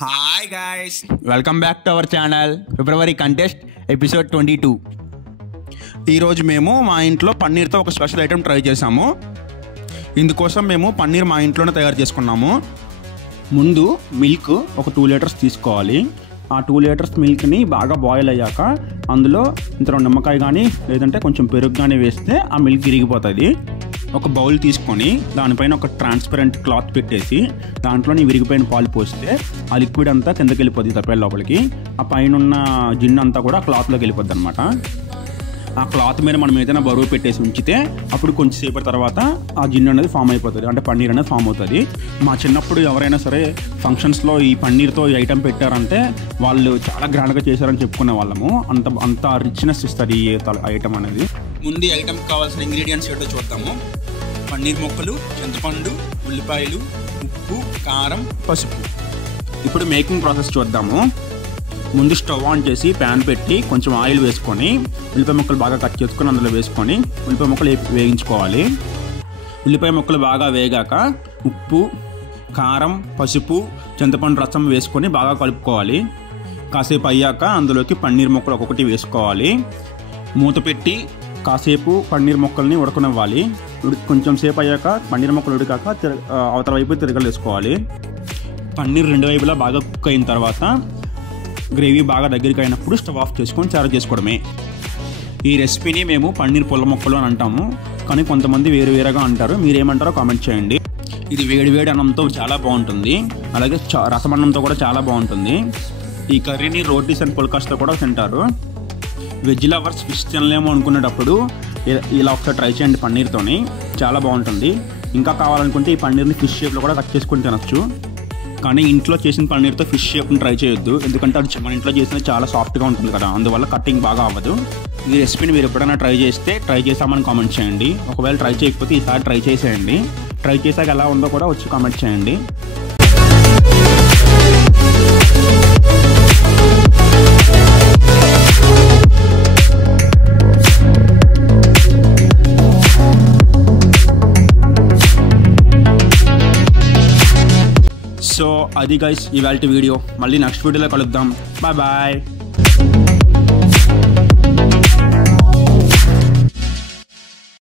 Hi guys, welcome back to our channel. February contest episode 22. ఈరోజు మేము మా ఇంట్లో పన్నీర్తో ఒక స్పెషల్ ఐటెం ట్రై చేసాము. ఇందుకోసం మేము పన్నీర్ మా ఇంట్లోనే తయారు చేసుకున్నాము. ముందు మిల్క్ ఒక 2 లీటర్స్ తీసుకోవాలి. ఆ 2 లీటర్స్ మిల్క్ని బాగా బాయిల్ అయ్యాక అందులో ఇంత నిమ్మకాయ కానీ లేదంటే కొంచెం పెరుగు కానీ వేస్తే ఆ మిల్క్ విరిగిపోతుంది. ఒక బౌల్ తీసుకొని దానిపైన ఒక ట్రాన్స్పరెంట్ క్లాత్ పెట్టేసి దాంట్లోని విరిగిపోయిన పాలు పోస్తే ఆ లిక్విడ్ అంతా కిందకి వెళ్ళిపోద్ది తప్పేళ్ళ లోపలికి. ఆ పైన ఉన్న జిన్ను అంతా కూడా క్లాత్లోకి వెళ్ళిపోద్ది అనమాట. ఆ క్లాత్ మీద మనం ఏదైనా బరువు పెట్టేసి ఉంచితే అప్పుడు కొంచెం సేపటి తర్వాత ఆ జిన్ను అనేది ఫామ్ అయిపోతుంది, అంటే పన్నీర్ అనేది ఫామ్ అవుతుంది. మా చిన్నప్పుడు ఎవరైనా సరే ఫంక్షన్స్లో ఈ పన్నీర్తో ఈ ఐటెం పెట్టారంటే వాళ్ళు చాలా గ్రాండ్గా చేశారని చెప్పుకునే వాళ్ళము. అంత రిచ్నెస్ ఇస్తుంది ఈ ఐటెం అనేది. ముందు ఈ ఐటెంకి కావాల్సిన ఇంగ్రీడియంట్స్ ఏంటో చూద్దాము. పన్నీర్ ముక్కలు, చింతపండు, ఉల్లిపాయలు, ఉప్పు, కారం, పసుపు. ఇప్పుడు మేకింగ్ ప్రాసెస్ చూద్దాము. ముందు స్టవ్ ఆన్ చేసి ప్యాన్ పెట్టి కొంచెం ఆయిల్ వేసుకొని ఉల్లిపాయ ముక్కలు బాగా కట్ చేసుకొని అందులో వేసుకొని ఉల్లిపాయ ముక్కలు వేగించుకోవాలి. ఉల్లిపాయ ముక్కలు బాగా వేగాక ఉప్పు, కారం, పసుపు, చింతపండు రసం వేసుకొని బాగా కలుపుకోవాలి. కాసేపు అయ్యాక అందులోకి పన్నీర్ ముక్కలు ఒక్కొక్కటి వేసుకోవాలి. మూత పెట్టి కాసేపు పన్నీర్ ముక్కల్ని ఉడకనివ్వాలి. కొంచెం సేపు అయ్యాక పన్నీర్ ముక్కలు ఉడికాక అవతల వైపు తిరగలు వేసుకోవాలి. పన్నీర్ 2 వైపులా బాగా కుక్ అయిన తర్వాత గ్రేవీ బాగా దగ్గరికి అయినప్పుడు స్టవ్ ఆఫ్ చేసుకొని సర్వ్ చేసుకోవడమే. ఈ రెసిపీని మేము పన్నీర్ పుల్ల ముక్కలు అని అంటాము, కానీ కొంతమంది వేరుగా అంటారు. మీరేమంటారో కామెంట్ చేయండి. ఇది వేడి అన్నంతో చాలా బాగుంటుంది, అలాగే రసం అన్నంతో కూడా చాలా బాగుంటుంది. ఈ కర్రీని రోటీస్ అండ్ పుల్కాస్తో కూడా తింటారు. వెజ్ లవర్స్ ఫిష్ తినలేమో అనుకునేటప్పుడు ఇలా ఒకసారి ట్రై చేయండి. పన్నీర్తోని చాలా బాగుంటుంది. ఇంకా కావాలనుకుంటే ఈ పన్నీర్ని ఫిష్ షేప్లో కూడా కట్ చేసుకొని తినచ్చు. కానీ ఇంట్లో చేసిన పన్నీర్తో ఫిష్ షేప్ని ట్రై చేయొద్దు, ఎందుకంటే అది మన ఇంట్లో చేసిన చాలా సాఫ్ట్గా ఉంటుంది కదా, అందువల్ల కటింగ్ బాగా అవ్వదు. ఈ రెసిపీని మీరు ఎప్పుడైనా ట్రై చేసామని కామెంట్ చేయండి. ఒకవేళ ట్రై చేయకపోతే ఈసారి ట్రై చేసేయండి. ట్రై చేశాక ఎలా ఉందో కూడా వచ్చి కామెంట్ చేయండి. సో అది గైస్ ఇవాల్టి వీడియో. మళ్ళీ నెక్స్ట్ వీడియోలో కలుద్దాం. బాయ్.